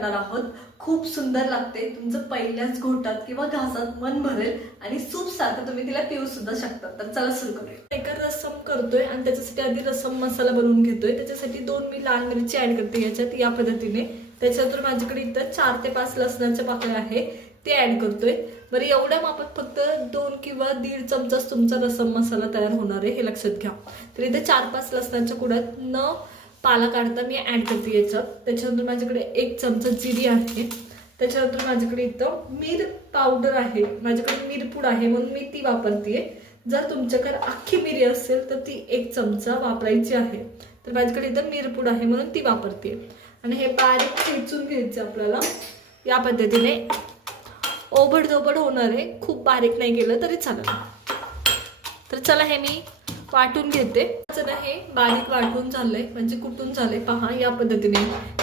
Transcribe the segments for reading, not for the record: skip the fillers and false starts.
करणार आहोत। खूप सुंदर लागते, तुमचं पहिल्याच घोटात किंवा घासात मन भरेल आणि सूप सारखं तुम्ही तिला पिऊ सुद्धा शकता। तर चला सुरू करूया। एका रसम करतोय आणि त्याच्यासाठी आधी रसम मसाला बनवून घेतोय। त्याच्यासाठी 2 मी लाल मिरची ऍड करते याच्यात या पद्धतीने। त्याच्यानंतर माझ्याकडे इथं 4 ते 5 लसणाच्या पाकळ्या आहे ते ऍड करतोय। बरं एवढ्या मापात फक्त 2 किंवा 1.5 चमचाच तुमचा रसम मसाला तयार होणार आहे, हे लक्षात घ्या। तर इथे 4-5 लसणाच्या कुड्यात न पाला काढता मी ऍड करते याच्यात। त्याच्यानंतर माझ्याकडे 1 चमचा जिरी आहे। त्याच्यानंतर माझ्याकडे इथं मिर पावडर आहे, माझ्याकडे मिरपूड आहे म्हणून मी ती वापरते। जर तुमच्याकडे अख्खी मिरी असेल तर ती 1 चमचा वापरायची आहे। तर माझ्याकडे इथं मिरपूड आहे म्हणून ती वापरते। आणि हे बारीक ठेचून घ्यायचं आपल्याला या पद्धतीने। ओबडधोबड होणार आहे, खूप बारीक नाही केलं तरी चालेल। तर चला हे मी वाटून घेते। हे बारीक वाटून झालंय म्हणजे कुटून झालंय पहा या पद्धतीने।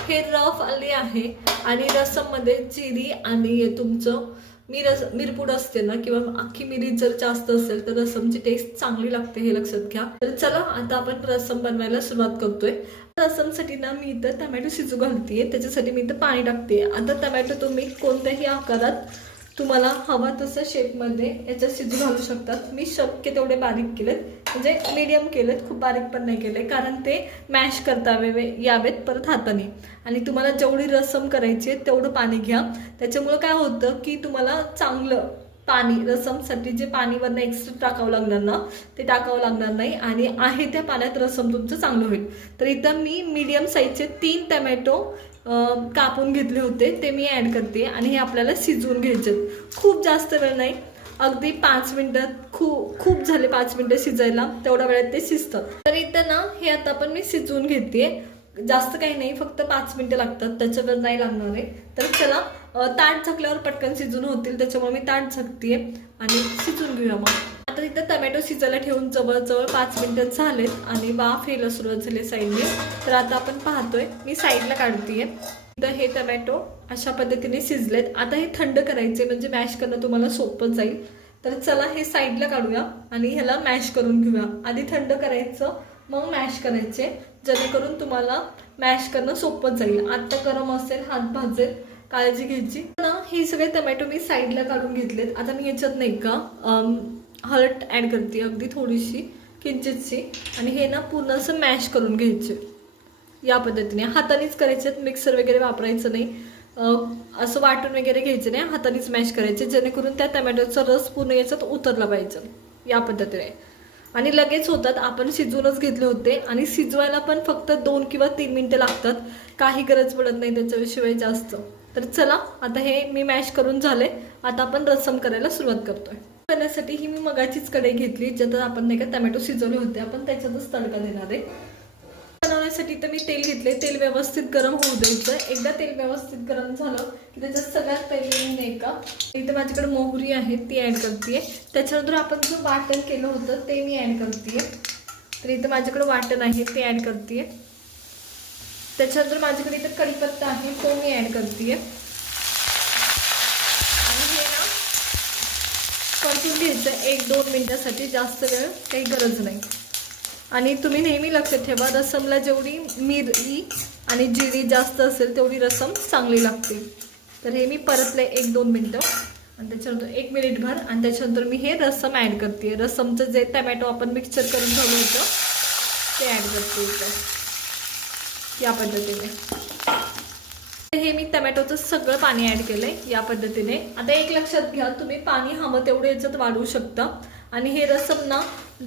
हे रफ आले आहे आणि रसम मध्ये जिरी आणि तुमचं मिरपूड असते ना किंवा अख्खी मिरी जर जास्त असेल तर रसमची टेस्ट चांगली लागते, हे लक्षात घ्या। तर चला आता आपण रसम बनवायला सुरुवात करतोय। रसमसाठी ना मी इथं टोमॅटो शिजू घालतेय, त्याच्यासाठी मी इथं पाणी टाकते। आता टोमॅटो तुम्ही कोणत्याही आकारात तुम्हाला हवा तसं शेपमध्ये याच्यात शिजू घालू शकतात। मी शक्य तेवढे बारीक केलेत, म्हणजे मीडियम केलेत, खूप बारीक पण नाही केले, कारण ते मॅश करता यावेत परत हाताने। आणि तुम्हाला जेवढी रसम करायची आहे तेवढं पाणी घ्या। त्याच्यामुळे काय होतं की तुम्हाला चांगलं पाणी रसमसाठी जे पाणीवरनं एक्स्ट्रा टाकावं लागणार ना ते टाकावं लागणार नाही आणि आहे त्या पाण्यात रसम तुमचं चांगलं होईल। तर इथं मी मीडियम साईजचे 3 टोमॅटो कापून घेतले होते ते मी ऍड करते आणि हे आपल्याला शिजवून घ्यायचे। खूप जास्त वेळ नाही, अगदी 5 मिनिटात खूप झाले 5 मिनिटं शिजायला, तेवढ्या वेळात ते शिजतं। तर इथं ना हे आता आपण मी शिजवून घेते, जास्त काही नाही, फक्त 5 मिनिटं लागतात, त्याच्यावर नाही लागणार आहे। तर चला ताट झाकल्यावर पटकन शिजून होतील, त्याच्यामुळे मी ताट झाकते आणि शिजून घेऊया। मग आता इथं टोमॅटो शिजायला ठेवून जवळजवळ 5 मिनिटं झालेत आणि वाफ यायला सुरुवात झाली साईडने। तर आता आपण पाहतोय मी साईडला काढतेय। तर हे टोमॅटो अशा पद्धतीने शिजलेत। आता हे थंड करायचे म्हणजे मॅश करणं तुम्हाला सोपं जाईल। तर चला हे साईडला काढूया आणि ह्याला मॅश करून घेऊया। आधी थंड करायचं मग मॅश करायचे, जेणेकरून तुम्हाला मॅश करणं सोपं जाईल। आता गरम असेल, हात भाजेल, काळजी घ्यायची ना। हे सगळे टोमॅटो मी साईडला काढून घेतलेत। आता मी याच्यात नाही का हळद ऍड करते, अगदी थोडीशी किंचितशी, आणि हे ना पूर्ण असं मॅश करून घ्यायचे या पद्धतीने। हातानेच करायचे, मिक्सर वगैरे वापरायचं नाही, असं वाटून वगैरे घ्यायचं नाही, हातानेच मॅश करायचे, जेणेकरून त्या टोमॅटोचा रस पूर्ण याच्यात उतरला पाहिजे या पद्धतीने। आणि लगेच होतात, आपण शिजवूनच घेतले होते आणि शिजवायला पण फक्त 2 किंवा 3 मिनिटं लागतात, काही गरज पडत नाही त्याच्याशिवाय जास्त। तर चला आता हे मी मॅश करून झाले, आता आपण रसम करायला सुरुवात करतोय। करण्यासाठी ही मी मगाचीच कढई घेतली, ज्यात आपण नाही का टोमॅटो शिजवले होते, आपण त्याच्यातच तडका देणार आहे। बनवण्यासाठी तर मी तेल घेतले, तेल व्यवस्थित गरम होऊ द्यायचं। एकदा तेल व्यवस्थित गरम झालं की त्याच्यात सगळ्यात पहिले मी नाही का इथे माझ्याकडे मोहरी आहे ती ऍड करते। त्याच्यानंतर आपण जो वाटण केलं होतं ते मी ऍड करते। तर इथं माझ्याकडे वाटण आहे ते ऍड करते। त्याच्यानंतर माझ्याकडे इथं कढीपत्ता आहे तो मी ऍड करते आणि हे ना परतून घ्यायचं 1-2 मिनिटासाठी, जास्त वेळ काही गरज नाही। आणि तुम्ही नेहमी लक्षात ठेवा, रसमला जेवढी मिरी आणि जिरी जास्त असेल तेवढी रसम चांगली लागते। तर हे मी परतले 1-2 मिनिटं आणि त्याच्यानंतर 1 मिनिटभर, आणि त्याच्यानंतर मी हे रसम ऍड करते। रसमचं जे टोमॅटो आपण मिक्सचर करून ठेवलं होतं ते ऍड करते इथं या पद्धतीने। हे मी टोमॅटोचं सगळं पाणी ऍड केलंय या पद्धतीने। आता एक लक्षात घ्या, तुम्ही पाणी हवं तेवढं याच्यात वाढवू शकता आणि हे रसम ना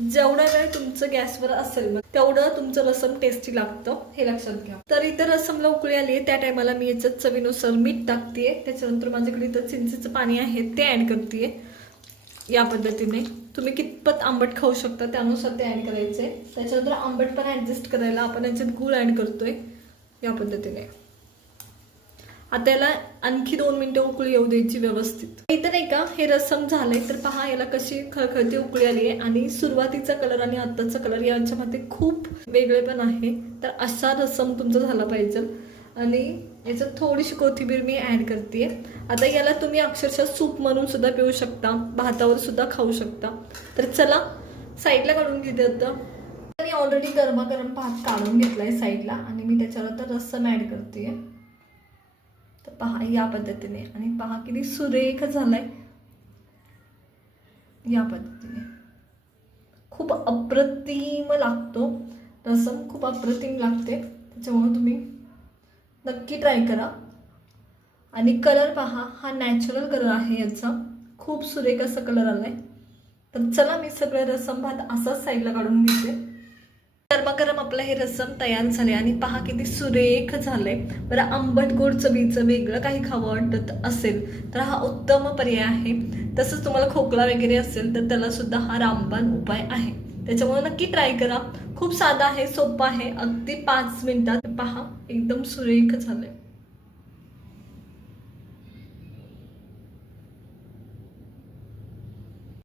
जेवढा वेळ तुमचं गॅसवर असेल तेवढं तुमचं रसम टेस्टी लागतं, हे लक्षात घ्या। तर इथं रसमला उकळी आली आहे, त्या टायमाला मी याच्यात चवीनुसार मीठ टाकतेय। त्याच्यानंतर माझ्याकडे इथं चिंचेचं पाणी आहे ते ऍड करतेय या पद्धतीने। तुम्ही कितपत आंबट खाऊ शकता त्यानुसार ते ऍड करायचे। त्याच्यानंतर आंबट पण ऍडजस्ट करायला आपण याच्यात गूळ ऍड करतोय या पद्धतीने। आता याला आणखी 2 मिनिटं उकळी येऊ द्यायची व्यवस्थित। इथं नाही का हे रसम झालंय, तर पहा याला कशी खळखळती उकळी आली आहे आणि सुरुवातीचा कलर आणि आत्ताचा कलर यांच्यामध्ये खूप वेगळे पण आहे। तर असा रसम तुमचा झाला पाहिजे आणि याच्यात थोडीशी कोथिंबीर मी ऍड करते। आता याला तुम्ही अक्षरशः सूप म्हणून सुद्धा पिऊ शकता, भातावर सुद्धा खाऊ शकता। तर चला साईडला काढून घेते। आता मी ऑलरेडी गरमागरम भात काढून घेतलाय साईडला आणि मी त्याच्यावर आता रसम ऍड करते। तर पहा या पद्धतीने, आणि पहा किती सुरेख झालाय या पद्धतीने. खूप अप्रतिम लागतो रसम, खूप अप्रतिम लागते. त्याच्यामुळे तुम्ही नक्की ट्राय करा. आणि कलर पहा, हा नॅचरल कलर आहे याचा, खूप सुरेख असा कलर आलाय. तर चला मी सगळं रसम भात असाच साईडला काढून घेते. गरमागरम आपलं हे रसम तयार झाले आणि पहा किती सुरेख झालंय. बरं, आंबट गोड चवीचं वेगळं काही खावं वाटत असेल तर हा उत्तम पर्याय आहे. तसंच तुम्हाला खोकला वगैरे असेल तर त्याला सुद्धा हा रामबाण उपाय आहे. त्याच्यामुळे नक्की ट्राय करा. खूप साधा आहे, सोपा आहे, अगदी 5 मिनिटात. पहा एकदम सुरेख झालंय.